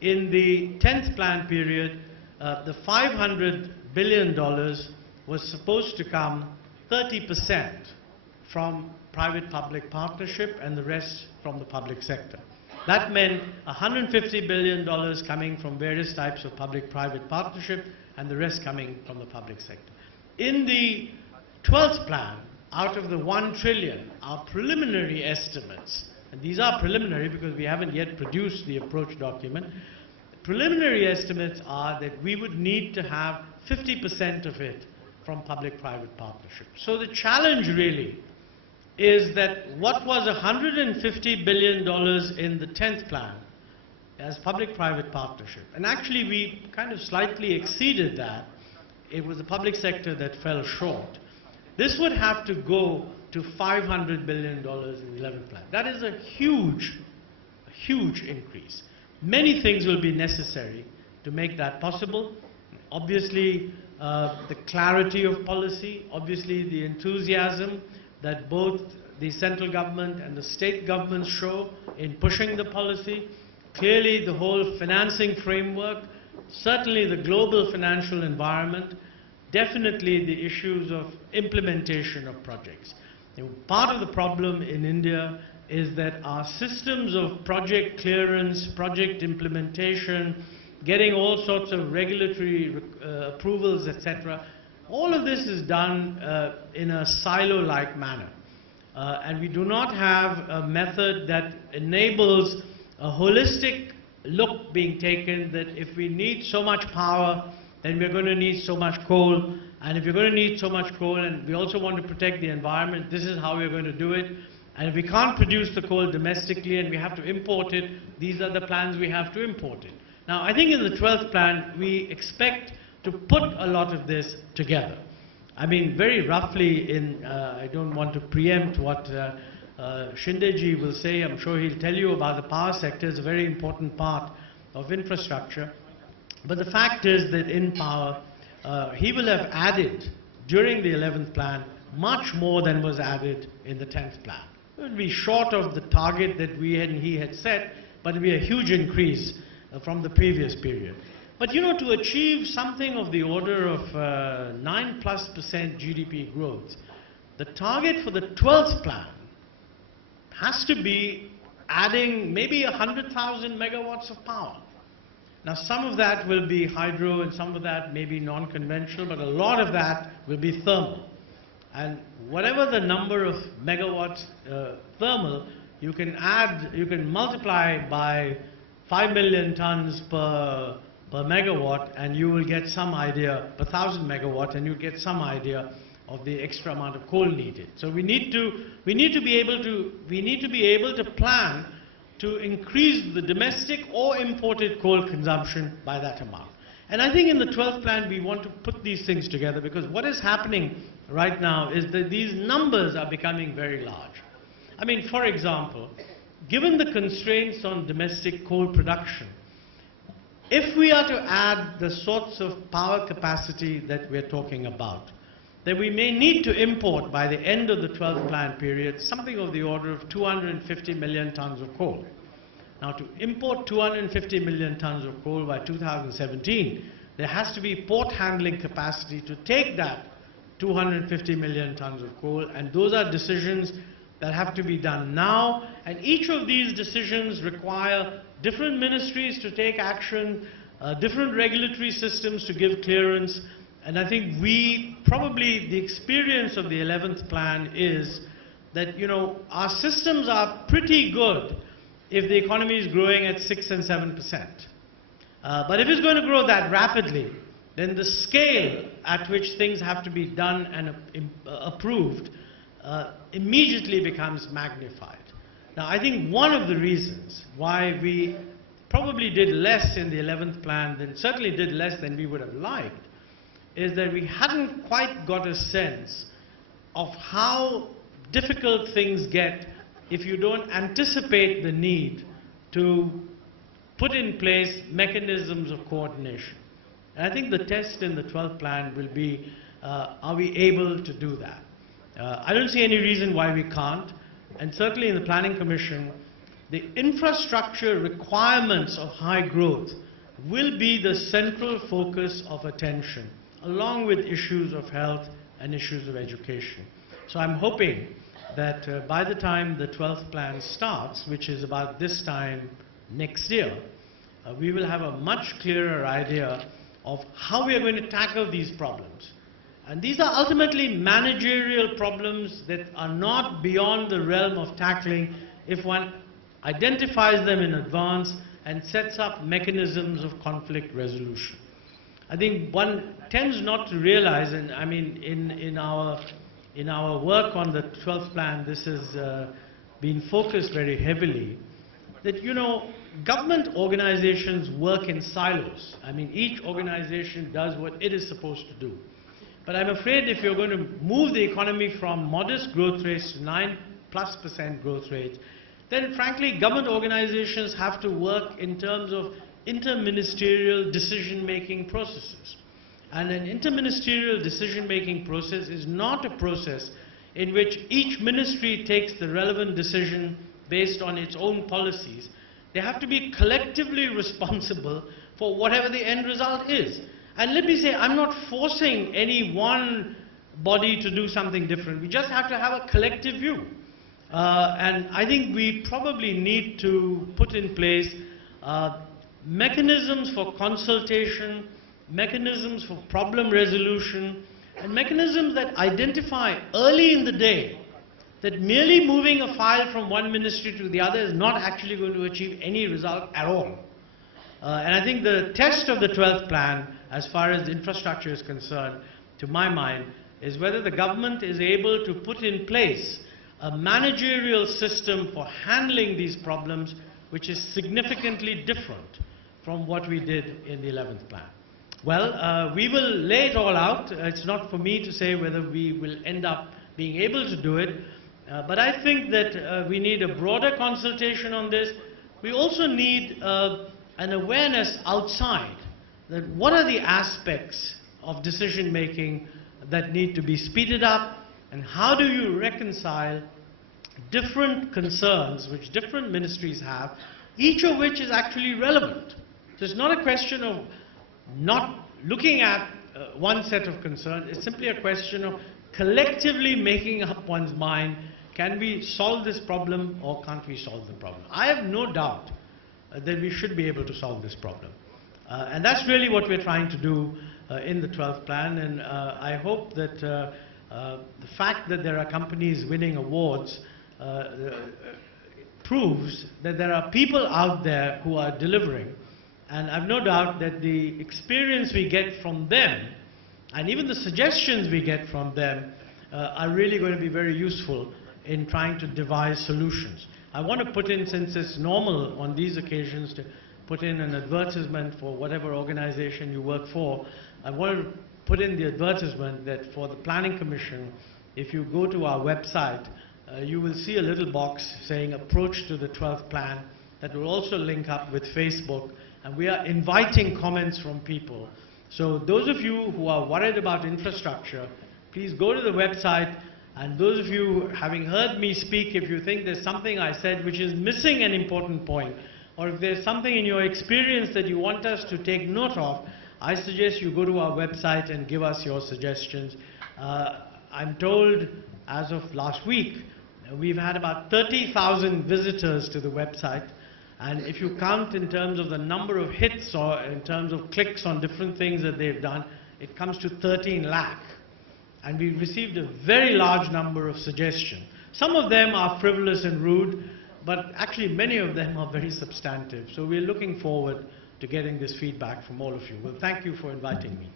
in the 10th plan period, the $500 billion was supposed to come 30% from private-public partnership and the rest from the public sector. That meant $150 billion coming from various types of public-private partnership and the rest coming from the public sector. In the 12th plan, out of the 1 trillion, our preliminary estimates, and these are preliminary because we haven't yet produced the approach document, preliminary estimates are that we would need to have 50% of it from public-private partnership. So the challenge really is that what was $150 billion in the 10th plan as public-private partnership, and actually we kind of slightly exceeded that. It was the public sector that fell short. This would have to go to $500 billion in the 11th plan. That is a huge increase. Many things will be necessary to make that possible. Obviously, the clarity of policy, obviously the enthusiasm that both the central government and the state governments show in pushing the policy, clearly the whole financing framework, certainly the global financial environment, definitely the issues of implementation of projects. You know, part of the problem in India is that our systems of project clearance, project implementation, getting all sorts of regulatory approvals, etc., all of this is done in a silo-like manner. And we do not have a method that enables a holistic look being taken that if we need so much power, then we're going to need so much coal. And if you're going to need so much coal and we also want to protect the environment, this is how we're going to do it. And if we can't produce the coal domestically and we have to import it, these are the plans we have to import it. Now, I think in the 12th plan, we expect to put a lot of this together. I mean, very roughly, I don't want to preempt what Shindeji will say. I'm sure he'll tell you about the power sector. It's a very important part of infrastructure. But the fact is that in power, he will have added, during the 11th plan, much more than was added in the 10th plan. It would be short of the target that he had set, but it would be a huge increase from the previous period. But you know, to achieve something of the order of 9+% GDP growth, the target for the 12th plan has to be adding maybe 100,000 megawatts of power. Now, some of that will be hydro and some of that may be non-conventional, but a lot of that will be thermal. And whatever the number of megawatts thermal, you can multiply by 5 million tons per megawatt, and you will get some idea, per 1,000 megawatt, and you get some idea of the extra amount of coal needed. So we need to be able to plan to increase the domestic or imported coal consumption by that amount. And I think in the 12th plan we want to put these things together, because what is happening right now is that these numbers are becoming very large. I mean, for example, given the constraints on domestic coal production, if we are to add the sorts of power capacity that we're talking about, then we may need to import by the end of the 12th plan period something of the order of 250 million tons of coal. Now, to import 250 million tons of coal by 2017, there has to be port handling capacity to take that 250 million tons of coal, and those are decisions that have to be done now, and each of these decisions require different ministries to take action, different regulatory systems to give clearance. And I think probably the experience of the 11th plan is that, you know, our systems are pretty good if the economy is growing at 6 and 7%. But if it's going to grow that rapidly, then the scale at which things have to be done and approved immediately becomes magnified. Now, I think one of the reasons why we probably did less in the 11th plan, certainly did less than we would have liked, is that we hadn't quite got a sense of how difficult things get if you don't anticipate the need to put in place mechanisms of coordination. And I think the test in the 12th plan will be, are we able to do that? I don't see any reason why we can't. And certainly in the Planning Commission, the infrastructure requirements of high growth will be the central focus of attention, along with issues of health and issues of education. So I'm hoping that by the time the 12th plan starts, which is about this time next year, we will have a much clearer idea of how we are going to tackle these problems. And these are ultimately managerial problems that are not beyond the realm of tackling if one identifies them in advance and sets up mechanisms of conflict resolution. I think one tends not to realize, and I mean in our work on the 12th plan, this has been focused very heavily, that, you know, government organizations work in silos. I mean, each organization does what it is supposed to do. But I'm afraid if you're going to move the economy from modest growth rates to 9+% growth rates, then frankly government organizations have to work in terms of interministerial decision-making processes. And an interministerial decision-making process is not a process in which each ministry takes the relevant decision based on its own policies. They have to be collectively responsible for whatever the end result is. And let me say, I'm not forcing any one body to do something different. We just have to have a collective view. And I think we probably need to put in place mechanisms for consultation, mechanisms for problem resolution, and mechanisms that identify early in the day that merely moving a file from one ministry to the other is not actually going to achieve any result at all. And I think the test of the 12th plan, as far as infrastructure is concerned, to my mind, is whether the government is able to put in place a managerial system for handling these problems which is significantly different from what we did in the 11th plan. Well, we will lay it all out. It's not for me to say whether we will end up being able to do it, but I think that we need a broader consultation on this. We also need an awareness outside that what are the aspects of decision making that need to be speeded up, and how do you reconcile different concerns which different ministries have, each of which is actually relevant. So it's not a question of not looking at one set of concerns, it's simply a question of collectively making up one's mind, can we solve this problem or can't we solve the problem? I have no doubt that we should be able to solve this problem. And that's really what we're trying to do in the 12th plan, and I hope that the fact that there are companies winning awards proves that there are people out there who are delivering, and I've no doubt that the experience we get from them and even the suggestions we get from them are really going to be very useful in trying to devise solutions. I want to put in, since it's normal on these occasions to put in an advertisement for whatever organization you work for, I want to put in the advertisement that for the Planning Commission, if you go to our website, you will see a little box saying approach to the 12th plan that will also link up with Facebook, and we are inviting comments from people. So those of you who are worried about infrastructure, please go to the website, and those of you having heard me speak, if you think there's something I said which is missing an important point, or if there's something in your experience that you want us to take note of, I suggest you go to our website and give us your suggestions. I'm told as of last week, we've had about 30,000 visitors to the website, and if you count in terms of the number of hits or in terms of clicks on different things that they've done, it comes to 13 lakh. And we've received a very large number of suggestions. Some of them are frivolous and rude, but actually many of them are very substantive. So we're looking forward to getting this feedback from all of you. Well, thank you for inviting me.